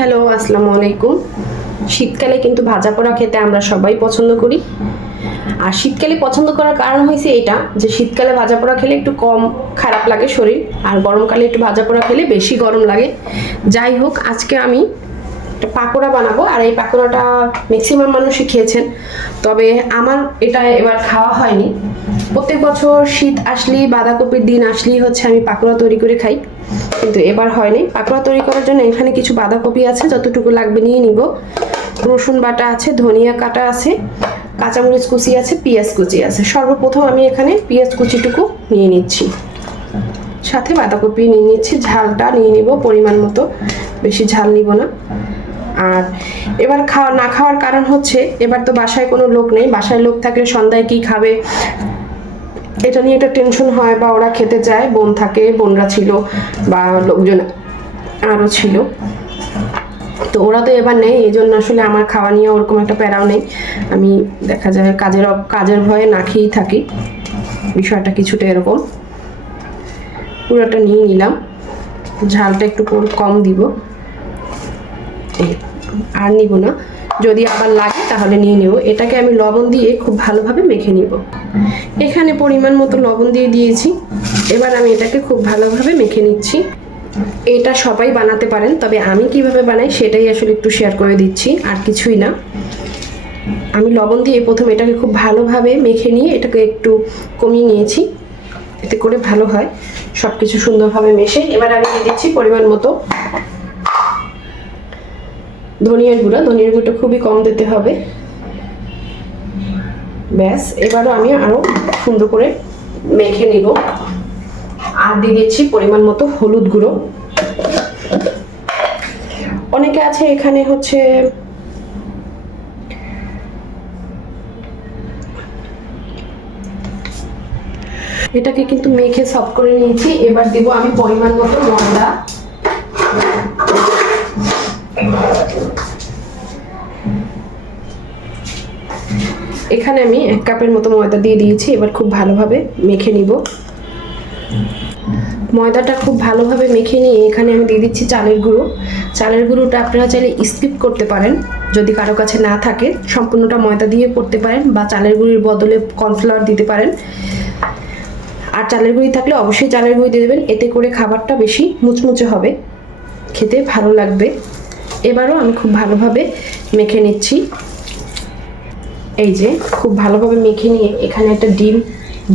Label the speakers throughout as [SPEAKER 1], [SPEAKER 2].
[SPEAKER 1] Hello আসসালামু আলাইকুম শীতকালে কিন্তু ভাজা পোড়া খেতে আমরা সবাই পছন্দ করি। আর শীতকালে পছন্দ করার কারণ হয়েছে এটা, যে শীতকালে ভাজা পোড়া খেলে একটু কম খারাপ লাগে শরীর, আর গরমকালে একটু ভাজা পোড়া খেলে বেশি গরম লাগে। যাই হোক, আজকে আমি একটা পাকোড়া বানাবো, আর এই পাকোড়াটা ম্যাক্সিমাম মানুষই খেয়েছেন। তবে আমার এটা এবার খাওয়া হয়নি। প্রত্যেক বছর শীত আসলেই, বাঁধাকপির দিন আসলেই হচ্ছে আমি পাকোড়া তৈরি করে খাই। কিন্তু এবার হয়নি। পাকোড়া তৈরি করার জন্য এখানে কিছু বাঁধাকপি আছে, যতটুকু লাগবে নিয়ে নিব। রসুন বাটা আছে, ধনিয়া কাটা আছে, কাঁচামরিচ কুচি আছে, পেঁয়াজ কুচি আছে। সর্বপ্রথম আমি এখানে পেঁয়াজ কুচিটুকু নিয়ে নিচ্ছি। সাথে বাঁধাকপি নিয়ে নিচ্ছি। ঝালটা নিয়ে নিব, পরিমাণ মতো। বেশি ঝাল নিব না। আর এবার খাওয়া না খাওয়ার কারণ হচ্ছে, এবার তো বাসায় কোনো লোক নেই। বাসায় লোক থাকলে সন্ধ্যায় কি খাবে? এটা নিয়ে একটা টেনশন হয় বা ওরা খেতে যায়, বোন থাকে, বোনরা ছিল বা লোকজন আরও ছিল। তো ওরা তো এবার নেই এই জন্য আসলে আমার খাওয়া নিয়ে ওরকম একটা প্যারাও নেই। আমি দেখা যায় কাজের কাজের ভয়ে না খেয়েই থাকি। বিষয়টা কিছুটা এরকম। পুরোটা নিয়ে নিলাম। ঝালটা একটু কম দিব। আর নিব না। যদি আবার লাগে তাহলে নিয়ে নেব। এটাকে আমি লবণ দিয়ে খুব ভালোভাবে মেখে নিব। এখানে পরিমাণ মতো লবণ দিয়ে দিয়েছি। এবার আমি এটাকে খুব ভালোভাবে মেখে নিচ্ছি। এটা সবাই বানাতে পারেন, তবে আমি কীভাবে বানাই সেটাই আসলে একটু শেয়ার করে দিচ্ছি, আর কিছুই না। আমি লবণ দিয়ে প্রথম এটাকে খুব ভালোভাবে মেখে নিয়ে এটাকে একটু কমিয়ে নিয়েছি, এতে করে ভালো হয়। সব কিছু সুন্দরভাবে মেশে এবার আমি দিয়ে দিচ্ছি পরিমাণ মতো ধনিয়ার গুঁড়া। ধনিয়ার গুঁড়োটা খুবই কম দিতে হবে। ব্যাস, এবারও আমি আরও সুন্দর করে মেখে নিব। আর দিয়ে দিচ্ছি পরিমাণ মতো হলুদ গুঁড়ো। অনেকে আছে এখানে হচ্ছে এটাকে কিন্তু মেখে সফট করে নিয়েছি। এবার দেব আমি পরিমাণ মতো ময়দা। এখানে আমি এক কাপের মতো ময়দা দিয়ে দিয়েছি, এবার খুব ভালোভাবে মেখে নিব। ময়দাটা খুব ভালোভাবে মেখে নিয়ে এখানে আমি দিয়ে দিচ্ছি চালের গুঁড়ো। চালের গুঁড়োটা আপনারা চাইলে স্কিপ করতে পারেন, যদি কারও কাছে না থাকে। সম্পূর্ণটা ময়দা দিয়ে করতে পারেন বা চালের গুঁড়ির বদলে কর্নফ্লাওয়ার দিতে পারেন। আর চালের গুঁড়ি থাকলে অবশ্যই চালের গুঁড়ি দিয়ে দেবেন, এতে করে খাবারটা বেশি মুচমুচে হবে। খেতে ভালো লাগবে। এবারও আমি খুব ভালোভাবে মেখে নিচ্ছি। এই যে, খুব ভালোভাবে মেখে নিয়ে এখানে একটা ডিম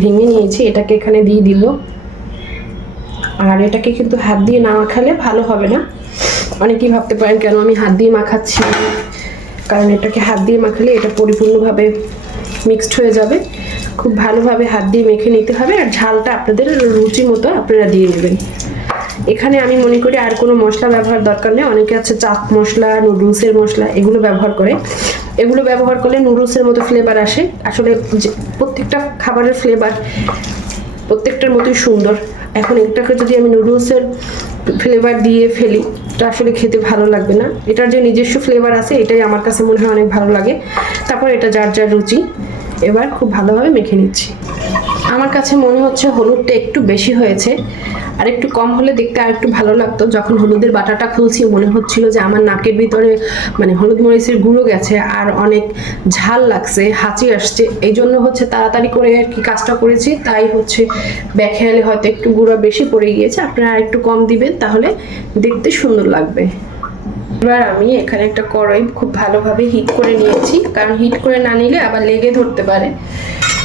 [SPEAKER 1] ভেঙে নিয়েছি, এটাকে এখানে দিয়ে দিল আর এটাকে কিন্তু হাত দিয়ে না মাখালে ভালো হবে না। অনেকেই ভাবতে পারেন, কেন আমি হাত দিয়ে মাখাচ্ছি? কারণ এটাকে হাত দিয়ে মাখালে এটা পরিপূর্ণভাবে মিক্সড হয়ে যাবে। খুব ভালোভাবে হাত দিয়ে মেখে নিতে হবে, আর ঝালটা আপনাদের রুচি মতো আপনারা দিয়ে নেবেন। এখানে আমি মনে করি আর কোনো মশলা ব্যবহার দরকার নেই। অনেকে আছে চাট মশলা, নুডলসের মশলা, এগুলো ব্যবহার করে। এগুলো ব্যবহার করলে নুডলসের মতো ফ্লেভার আসে। আসলে প্রত্যেকটা খাবারের ফ্লেভার প্রত্যেকটার মতোই সুন্দর। এখন এটাকে যদি আমি নুডলসের ফ্লেভার দিয়ে ফেলি, এটা আসলে খেতে ভালো লাগবে না। এটার যে নিজস্ব ফ্লেভার আছে, এটাই আমার কাছে মনে হয় অনেক ভালো লাগে। তারপর এটা যার যার রুচি, এবার খুব ভালোভাবে মেখে নিচ্ছি। আমার কাছে মনে হচ্ছে হলুদটা একটু বেশি হয়েছে। আর একটু কম হলে দেখতে আর একটু ভালো লাগতো। যখন হলুদের বাটাটা খুলছি, মনে হচ্ছিল যে আমার নাকের ভিতরে মানে হলুদ মরিচের গুঁড়ো গেছে আর অনেক ঝাল লাগছে, হাঁচি আসছে। এই জন্য হচ্ছে তাড়াতাড়ি করে আর কি কাজটা করেছি। তাই হচ্ছে ব্যাখেয়ালে হয়তো একটু গুঁড়ো বেশি পড়ে গিয়েছে। আপনারা আর একটু কম দিবেন, তাহলে দেখতে সুন্দর লাগবে। এবার আমি এখানে একটা কড়াই খুব ভালোভাবে হিট করে নিয়েছি। কারণ হিট করে না নিলে আবার লেগে ধরতে পারে।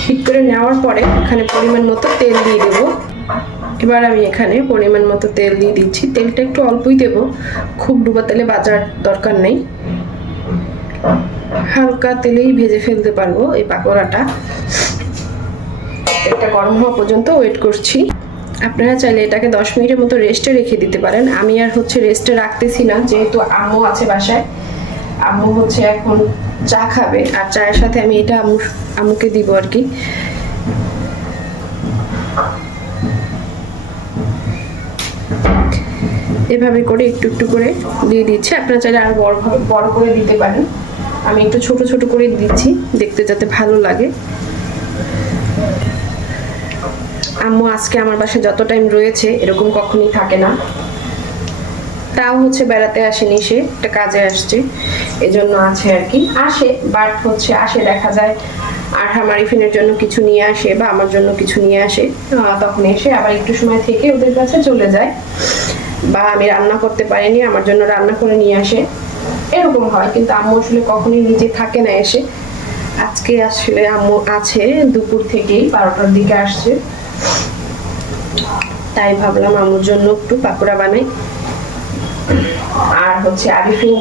[SPEAKER 1] হিট করে নেওয়ার পরে এখানে পরিমাণ মতো তেল দিয়ে দেবো। এবার আমি এখানে পরিমাণ মতো তেল দিয়ে দিচ্ছি। তেলটা একটু অল্পই দেব। খুব ডুবা তেলে বাজার দরকার নেই। হালকা তেলেই ভেজে ফেলতে পারব এই পাকোড়াটা। তেলটা গরম হওয়া পর্যন্ত ওয়েট করছি। আপনারা চাইলে এটাকে দশ মিনিটের মতো রেস্টে রেখে দিতে পারেন। আমি আর হচ্ছে রেস্টে রাখতেছি না, যেহেতু আম্মু আছে বাসায়। আম্মু হচ্ছে এখন চা খাবে। আর চায়ের সাথে আমি এটা আম্মু, আম্মুকে দিব আর কি। এভাবে করে একটু একটু করে দিয়ে দিচ্ছি। আপনারা চাইলে আরও বড় বড় করে দিতে পারেন। আমি একটু ছোট ছোট করে দিচ্ছি, দেখতে যাতে ভালো লাগে। আম্মু, আজকে আমার বাসায় যত টাইম রয়েছে, এরকম কখনোই থাকে না। তাও হচ্ছে বেড়াতে আসেনি সে, একটা কাজে আসছে। এজন্য আছে আর কি। আসে বাট হচ্ছে আসে, দেখা যায় আর আমার রিফিনের জন্য কিছু নিয়ে আসে বা আমার জন্য কিছু নিয়ে আসে। তখন এসে আবার একটু সময় থেকে ওদের কাছে চলে যায়। বা আমি রান্না করতে পারিনি, আমার জন্য রান্না করে নিয়ে আসে। এরকম হয়, কিন্তু আম্মু আসলে কখনোই নিজে থাকে না এসে। আজকে আসলে আম্মু আছে, দুপুর থেকেই বারোটার দিকে আসছে। তাই ভাবলাম আম্মুর জন্য একটু পাকোড়া বানাই। আর হচ্ছে আরিফিন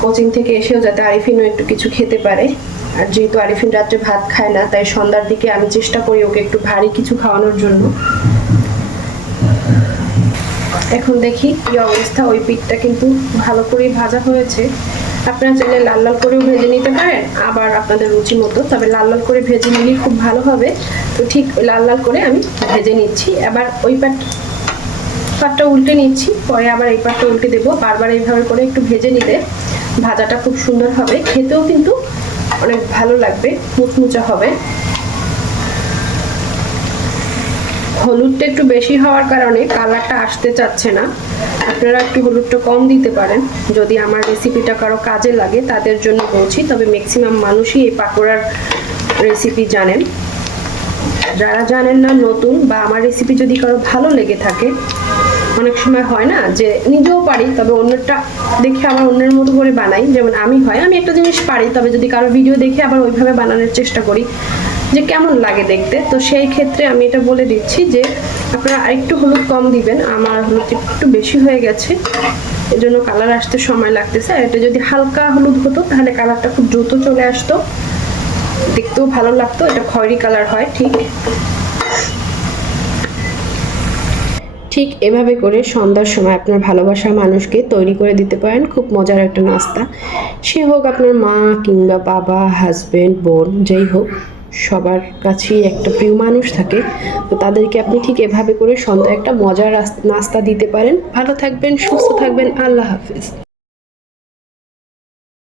[SPEAKER 1] কোচিং থেকে এসেও যাতে আরিফিনও একটু কিছু খেতে পারে। আর যেহেতু আরিফিন রাত্রে ভাত খায় না, তাই সন্ধ্যার দিকে আমি চেষ্টা করি ওকে একটু ভারী কিছু খাওয়ানোর জন্য। এখন দেখি কি অবস্থা, ওই পিঠটা কিন্তু ভালো করেই ভাজা হয়েছে। আপনারা চাইলে লাল লাল করেও ভেজে নিতে পারেন, আবার আপনাদের রুচি মতো, তবে লাল লাল করে ভেজে নিলে খুব ভালো হবে। তো ঠিক লাল লাল করে আমি ভেজে নিচ্ছি। এবার ওই পাট, পাটটা উল্টে নিচ্ছি, পরে আবার এই পাটটা উল্টে দেবো। বারবার এইভাবে করে একটু ভেজে নিলে ভাজাটা খুব সুন্দর হবে। খেতেও কিন্তু অনেক ভালো লাগবে, মুচমুচা হবে। হলুদটা একটু বেশি হওয়ার কারণে কালারটা আসতে চাচ্ছে না। আপনারা একটু হলুদটা কম দিতে পারেন। যদি আমার রেসিপিটা কারও কাজে লাগে, তাদের জন্য বলছি। তবে ম্যাক্সিমাম মানুষই এই পাকোড়ার রেসিপি জানেন। যারা জানেন না, নতুন বা আমার রেসিপি যদি কারও ভালো লেগে থাকে, অনেক সময় হয় না যে নিজেও পারি, তবে অন্যটা দেখে আবার অন্যের মতো করে বানাই। যেমন আমি হয়, আমি একটা জিনিস পারি, তবে যদি কারও ভিডিও দেখে আবার ওইভাবে বানানোর চেষ্টা করি যে কেমন লাগে দেখতে। তো সেই ক্ষেত্রে আমি এটা বলে দিচ্ছি যে আপনারা আরেকটু হলুদ কম দিবেন। আমার হলুদ একটু বেশি হয়ে গেছে। এজন্য কালার আসতে সময় লাগতেছে। আর এটা যদি হালকা হলুদ হতো, তাহলে কালারটা খুব দ্রুত চলে আসতো। দেখতেও ভালো লাগতো। এটা খয়েরি কালার হয়, ঠিক। ঠিক এভাবে করে সন্ধ্যার সময় আপনার ভালোবাসার মানুষকে তৈরি করে দিতে পারেন। খুব মজার একটা নাস্তা। সে হোক আপনার মা কিংবা বাবা হাজবেন্ড বোন, যেই হোক। সবার কাছেই একটা প্রিয় মানুষ থাকে। তো তাদেরকে আপনি ঠিক এভাবে করে সন্ধ্যায় একটা মজার নাস্তা দিতে পারেন। ভালো থাকবেন, সুস্থ থাকবেন, আল্লাহ হাফিজ।